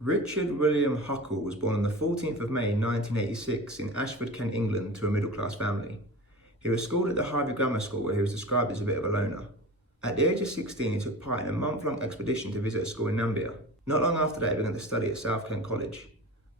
Richard William Huckle was born on the 14th of May 1986 in Ashford, Kent, England, to a middle-class family. He was schooled at the Highbury Grammar School, where he was described as a bit of a loner. At the age of 16, he took part in a month-long expedition to visit a school in Nambia. Not long after that, he began to study at South Kent College.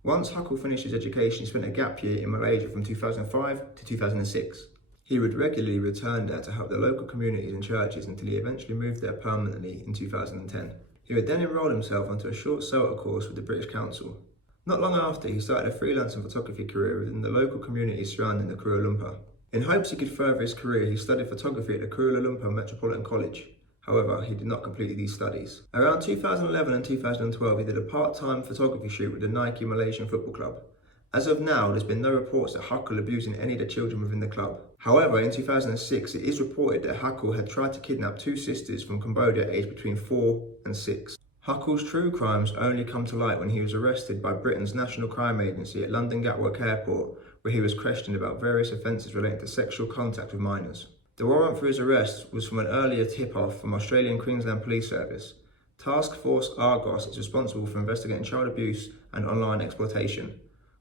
Once Huckle finished his education, he spent a gap year in Malaysia from 2005 to 2006. He would regularly return there to help the local communities and churches until he eventually moved there permanently in 2010. He would then enrol himself onto a short CELTA course with the British Council. Not long after, he started a freelance and photography career within the local communities surrounding the Kuala Lumpur. In hopes he could further his career, he studied photography at the Kuala Lumpur Metropolitan College. However, he did not complete these studies. Around 2011 and 2012, he did a part-time photography shoot with the Nike Malaysian Football Club. As of now, there's been no reports that Huckle abusing any of the children within the club. However, in 2006, it is reported that Huckle had tried to kidnap two sisters from Cambodia aged between 4 and 6. Huckle's true crimes only come to light when he was arrested by Britain's National Crime Agency at London Gatwick Airport, where he was questioned about various offences relating to sexual contact with minors. The warrant for his arrest was from an earlier tip-off from Australian Queensland Police Service. Task Force Argos is responsible for investigating child abuse and online exploitation.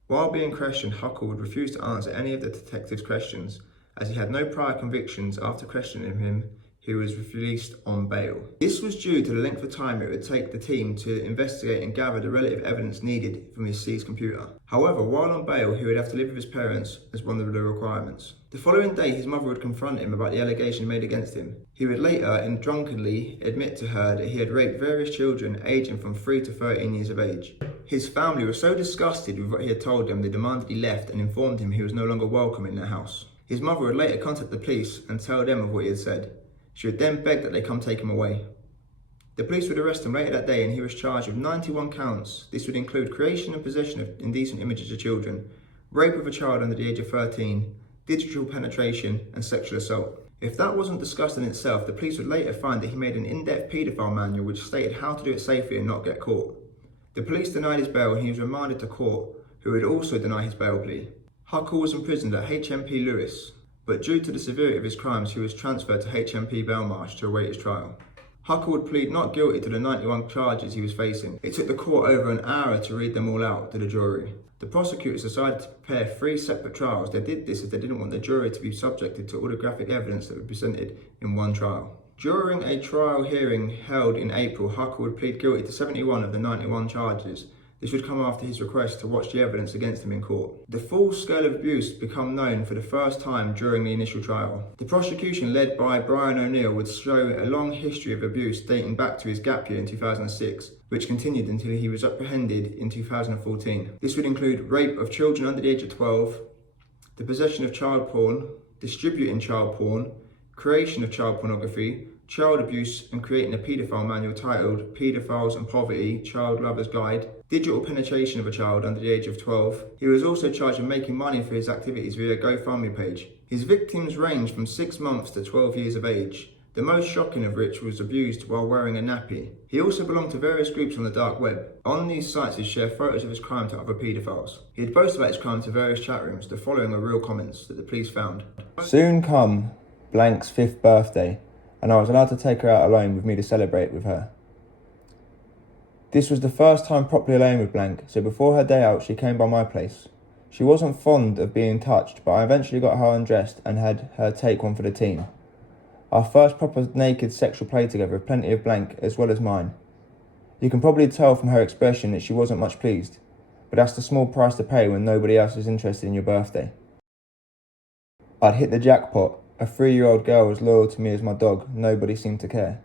While being questioned, Huckle would refuse to answer any of the detectives' questions. As he had no prior convictions, after questioning him, he was released on bail. This was due to the length of time it would take the team to investigate and gather the relative evidence needed from his seized computer. However, while on bail, he would have to live with his parents as one of the requirements. The following day, his mother would confront him about the allegation made against him. He would later and drunkenly admit to her that he had raped various children aging from 3 to 13 years of age. His family was so disgusted with what he had told them, they demanded he left and informed him he was no longer welcome in their house. His mother would later contact the police and tell them of what he had said. She would then beg that they come take him away. The police would arrest him later that day and he was charged with 91 counts. This would include creation and possession of indecent images of children, rape of a child under the age of 13, digital penetration and sexual assault. If that wasn't disgusting in itself, the police would later find that he made an in-depth paedophile manual which stated how to do it safely and not get caught. The police denied his bail and he was remanded to court, who would also deny his bail plea. Huckle was imprisoned at HMP Lewis, but due to the severity of his crimes, he was transferred to HMP Belmarsh to await his trial. Huckle would plead not guilty to the 91 charges he was facing. It took the court over an hour to read them all out to the jury. The prosecutors decided to prepare 3 separate trials. They did this as they didn't want the jury to be subjected to all the graphic evidence that was presented in one trial. During a trial hearing held in April, Huckle would plead guilty to 71 of the 91 charges. This would come after his request to watch the evidence against him in court. The full scale of abuse became known for the first time during the initial trial. The prosecution, led by Brian O'Neill, would show a long history of abuse dating back to his gap year in 2006, which continued until he was apprehended in 2014. This would include rape of children under the age of 12, the possession of child porn, distributing child porn, creation of child pornography, child abuse and creating a paedophile manual titled Pedophiles and Poverty, Child Lover's Guide, digital penetration of a child under the age of 12. He was also charged with making money for his activities via a GoFundMe page. His victims ranged from 6 months to 12 years of age, the most shocking of which was abused while wearing a nappy. He also belonged to various groups on the dark web. On these sites, he'd share photos of his crime to other paedophiles. He'd boast about his crime to various chat rooms. The following are real comments that the police found. Soon come Blank's 5th birthday, and I was allowed to take her out alone with me to celebrate with her. This was the first time properly alone with Blank, so before her day out she came by my place. She wasn't fond of being touched, but I eventually got her undressed and had her take one for the team. Our first proper naked sexual play together with plenty of Blank as well as mine. You can probably tell from her expression that she wasn't much pleased, but that's the small price to pay when nobody else is interested in your birthday. I'd hit the jackpot. A 3-year-old girl was loyal to me as my dog. Nobody seemed to care.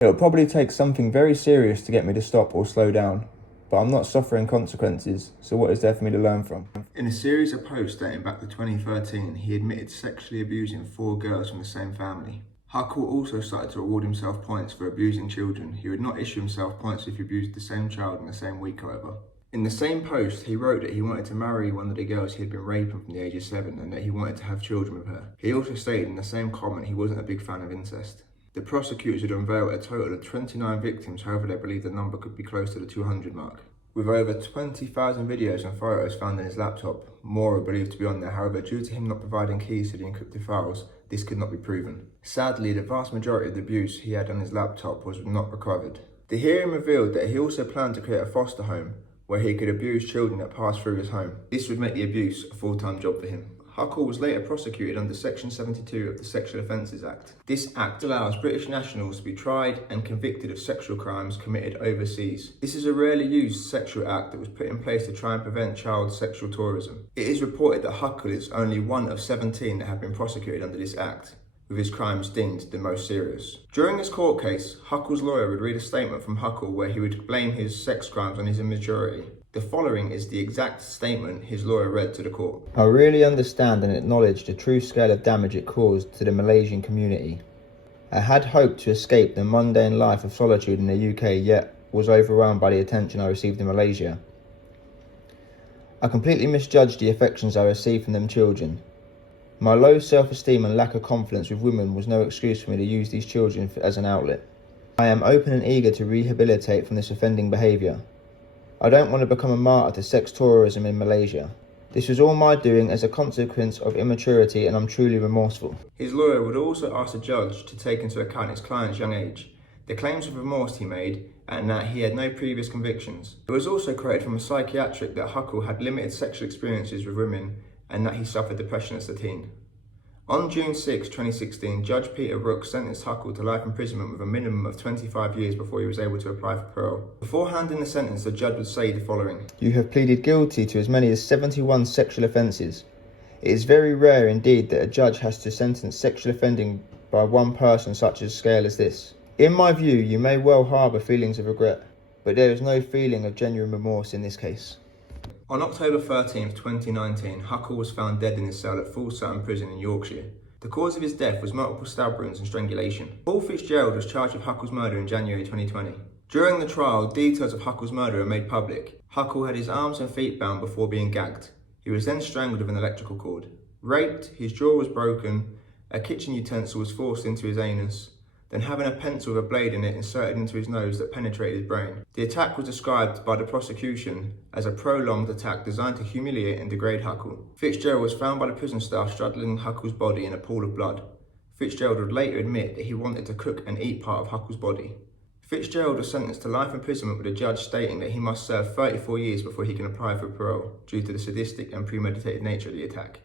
It would probably take something very serious to get me to stop or slow down, but I'm not suffering consequences, so what is there for me to learn from? In a series of posts dating back to 2013, he admitted sexually abusing 4 girls from the same family. Huckle also started to award himself points for abusing children. He would not issue himself points if he abused the same child in the same week, however. In the same post, he wrote that he wanted to marry one of the girls he had been raping from the age of 7 and that he wanted to have children with her. He also stated in the same comment he wasn't a big fan of incest. The prosecutors had unveiled a total of 29 victims, however they believed the number could be close to the 200 mark. With over 20,000 videos and photos found in his laptop, more are believed to be on there. However, due to him not providing keys to the encrypted files, this could not be proven. Sadly, the vast majority of the abuse he had on his laptop was not recovered. The hearing revealed that he also planned to create a foster home, where he could abuse children that passed through his home. This would make the abuse a full-time job for him. Huckle was later prosecuted under Section 72 of the Sexual Offences Act. This act allows British nationals to be tried and convicted of sexual crimes committed overseas. This is a rarely used sexual act that was put in place to try and prevent child sexual tourism. It is reported that Huckle is only one of 17 that have been prosecuted under this act, with his crimes deemed the most serious. During this court case, Huckle's lawyer would read a statement from Huckle where he would blame his sex crimes on his immaturity. The following is the exact statement his lawyer read to the court. I really understand and acknowledge the true scale of damage it caused to the Malaysian community. I had hoped to escape the mundane life of solitude in the UK, yet was overwhelmed by the attention I received in Malaysia. I completely misjudged the affections I received from them children. My low self-esteem and lack of confidence with women was no excuse for me to use these children as an outlet. I am open and eager to rehabilitate from this offending behaviour. I don't want to become a martyr to sex tourism in Malaysia. This was all my doing as a consequence of immaturity, and I'm truly remorseful. His lawyer would also ask the judge to take into account his client's young age, the claims of remorse he made, and that he had no previous convictions. It was also quoted from a psychiatric that Huckle had limited sexual experiences with women and that he suffered depression as a teen. On June 6, 2016, Judge Peter Brooks sentenced Huckle to life imprisonment with a minimum of 25 years before he was able to apply for parole. Before handing the sentence, the judge would say the following: You have pleaded guilty to as many as 71 sexual offences. It is very rare indeed that a judge has to sentence sexual offending by one person such a scale as this. In my view, you may well harbour feelings of regret, but there is no feeling of genuine remorse in this case. On October 13, 2019, Huckle was found dead in his cell at Full Sutton Prison in Yorkshire. The cause of his death was multiple stab wounds and strangulation. Paul Fitzgerald was charged with Huckle's murder in January 2020. During the trial, details of Huckle's murder were made public. Huckle had his arms and feet bound before being gagged. He was then strangled with an electrical cord. Raped, his jaw was broken, a kitchen utensil was forced into his anus, then having a pencil with a blade in it inserted into his nose that penetrated his brain. The attack was described by the prosecution as a prolonged attack designed to humiliate and degrade Huckle. Fitzgerald was found by the prison staff straddling Huckle's body in a pool of blood. Fitzgerald would later admit that he wanted to cook and eat part of Huckle's body. Fitzgerald was sentenced to life imprisonment with the judge stating that he must serve 34 years before he can apply for parole due to the sadistic and premeditated nature of the attack.